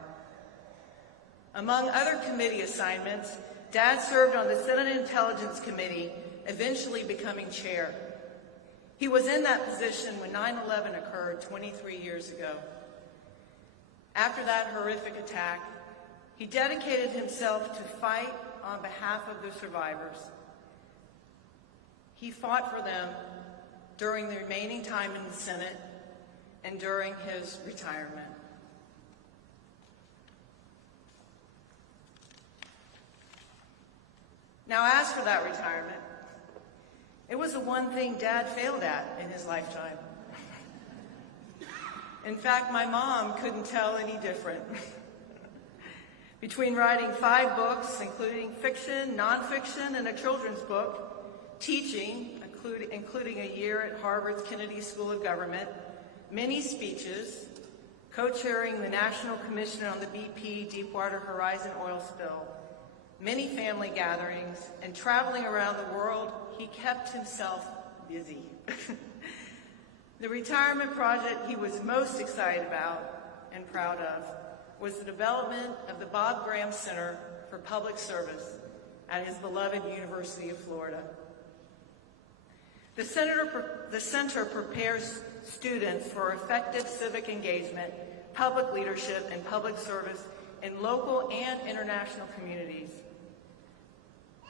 Among other committee assignments, Dad served on the Senate Intelligence Committee, eventually becoming chair. He was in that position when 9/11 occurred 23 years ago. After that horrific attack, he dedicated himself to fight on behalf of the survivors. He fought for them during the remaining time in the Senate and during his retirement. Now, as for that retirement, it was the one thing Dad failed at in his lifetime. In fact, my mom couldn't tell any different. Between writing 5 books, including fiction, nonfiction, and a children's book, teaching, including a year at Harvard's Kennedy School of Government, many speeches, co-chairing the National Commission on the BP Deepwater Horizon oil spill, many family gatherings, and traveling around the world, he kept himself busy. The retirement project he was most excited about and proud of was the development of the Bob Graham Center for Public Service at his beloved University of Florida. The center prepares students for effective civic engagement, public leadership, and public service in local and international communities.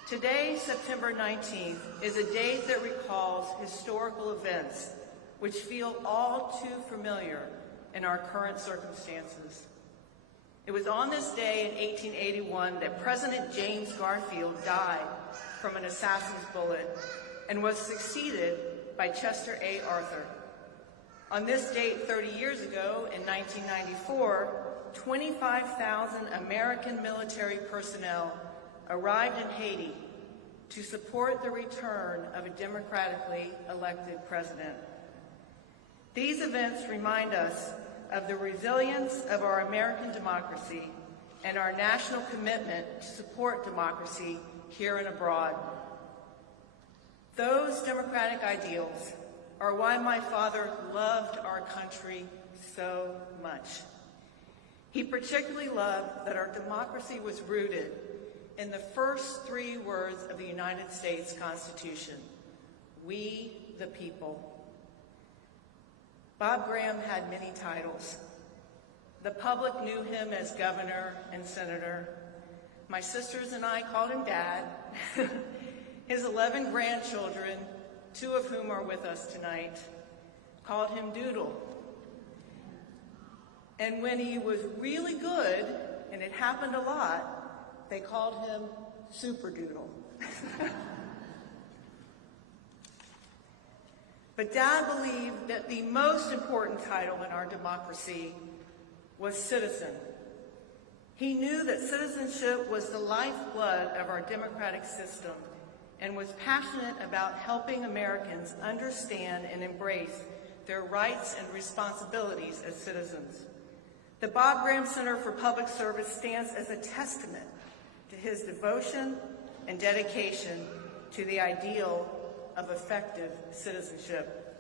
Today, September 19th, is a date that recalls historical events which feel all too familiar in our current circumstances. It was on this day in 1881 that President James Garfield died from an assassin's bullet and was succeeded by Chester A. Arthur. On this date 30 years ago, in 1994, 25,000 American military personnel arrived in Haiti to support the return of a democratically elected president. These events remind us of the resilience of our American democracy and our national commitment to support democracy here and abroad. Those democratic ideals are why my father loved our country so much. He particularly loved that our democracy was rooted in the first 3 words of the United States Constitution: we the people. Bob Graham had many titles. The public knew him as governor and senator. My sisters and I called him Dad. His 11 grandchildren, 2 of whom are with us tonight, called him Doodle. And when he was really good, and it happened a lot, they called him Super Doodle. But Dad believed that the most important title in our democracy was citizen. He knew that citizenship was the lifeblood of our democratic system and was passionate about helping Americans understand and embrace their rights and responsibilities as citizens. The Bob Graham Center for Public Service stands as a testament to his devotion and dedication to the ideal of effective citizenship.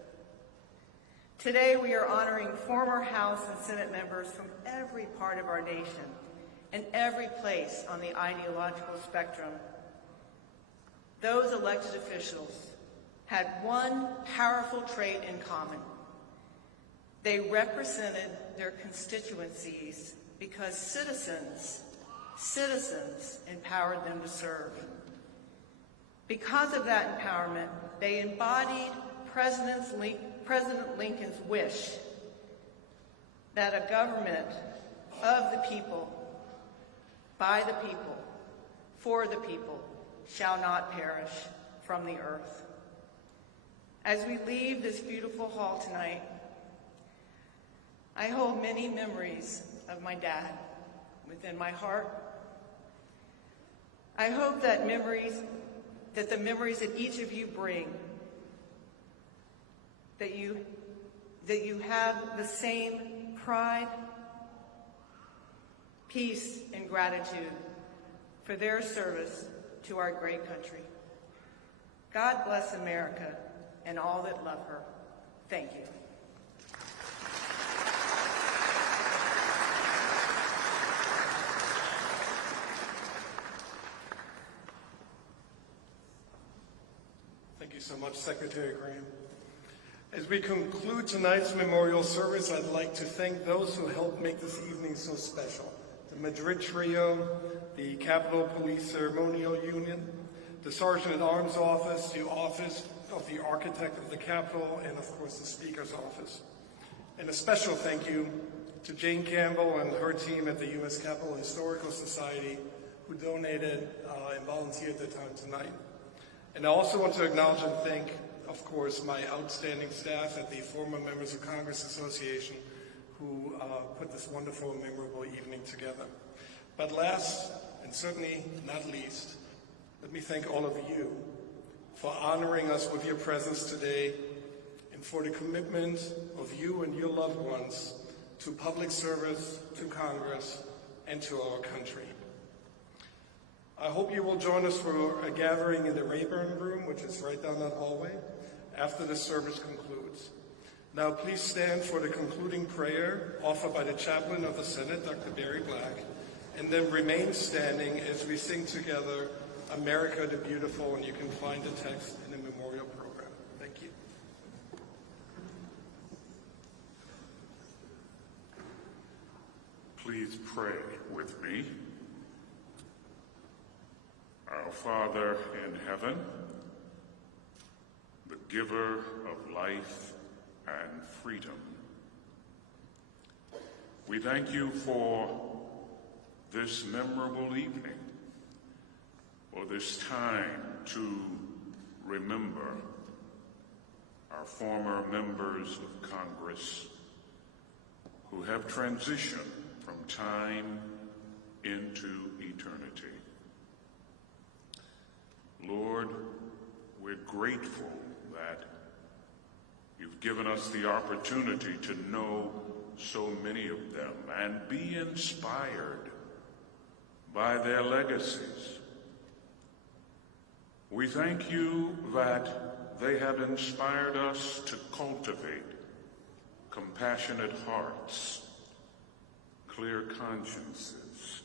Today we are honoring former House and Senate members from every part of our nation and every place on the ideological spectrum. Those elected officials had one powerful trait in common. They represented their constituencies because citizens empowered them to serve. Because of that empowerment, they embodied President Lincoln's wish that a government of the people, by the people, for the people, shall not perish from the earth. As we leave this beautiful hall tonight, I hold many memories of my dad within my heart. I hope that the memories that each of you bring, that you have the same pride, peace, and gratitude for their service to our great country. God bless America and all that love her. Thank you. Thank you so much, Secretary Graham. As we conclude tonight's memorial service, I'd like to thank those who helped make this evening so special. The Madrid Trio, the Capitol Police Ceremonial Union, the Sergeant at Arms Office, the Office of the Architect of the Capitol, and of course the Speaker's Office. And a special thank you to Jane Campbell and her team at the U.S. Capitol Historical Society who donated and volunteered their time tonight. And I also want to acknowledge and thank, of course, my outstanding staff at the Former Members of Congress Association who put this wonderful and memorable evening together. But last, and certainly not least, let me thank all of you for honoring us with your presence today and for the commitment of you and your loved ones to public service, to Congress, and to our country. I hope you will join us for a gathering in the Rayburn Room, which is right down that hallway, after the service concludes. Now please stand for the concluding prayer offered by the Chaplain of the Senate, Dr. Barry Black, and then remain standing as we sing together, America the Beautiful, and you can find the text in the memorial program. Thank you. Please pray with me. Our Father in heaven, the giver of life and freedom, we thank you for this memorable evening, for this time to remember our former members of Congress who have transitioned from time into eternity. Lord, we're grateful that you've given us the opportunity to know so many of them and be inspired by their legacies. We thank you that they have inspired us to cultivate compassionate hearts, clear consciences,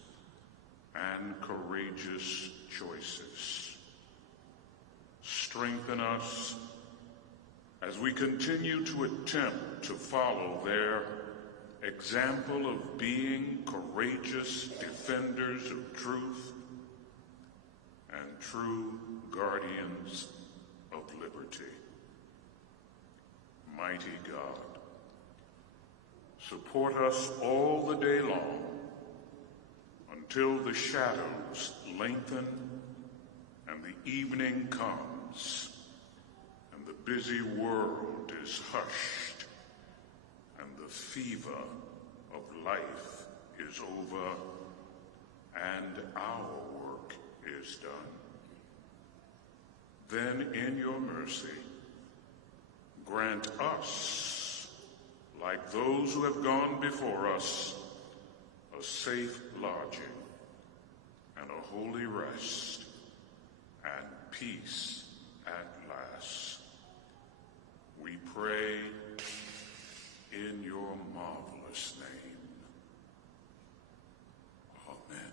and courageous choices. Strengthen us as we continue to attempt to follow their example of being courageous defenders of truth true guardians of liberty. Mighty God, support us all the day long until the shadows lengthen and the evening comes and the busy world is hushed and the fever of life is over and our work is done. Then in your mercy, grant us, like those who have gone before us, a safe lodging and a holy rest and peace at last. We pray in your marvelous name. Amen.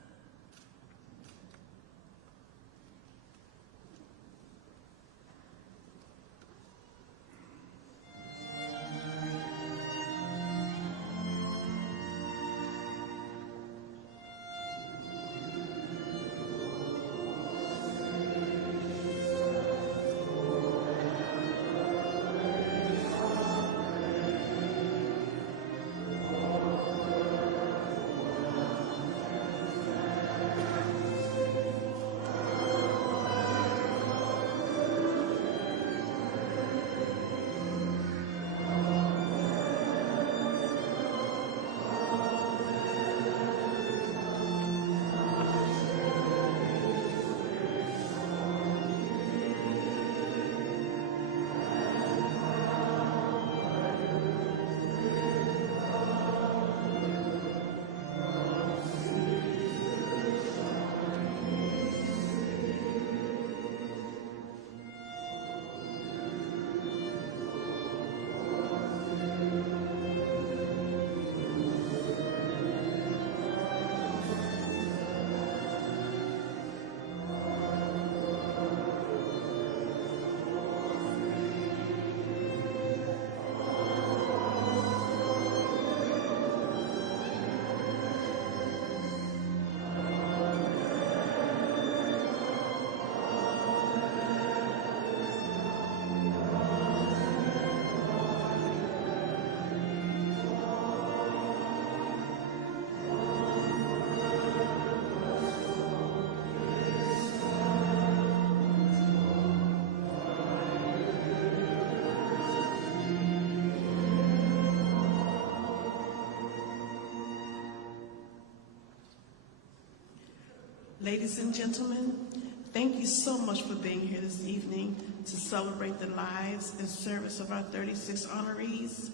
Ladies and gentlemen, thank you so much for being here this evening to celebrate the lives and service of our 36 honorees.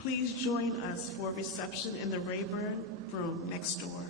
Please join us for a reception in the Rayburn room next door.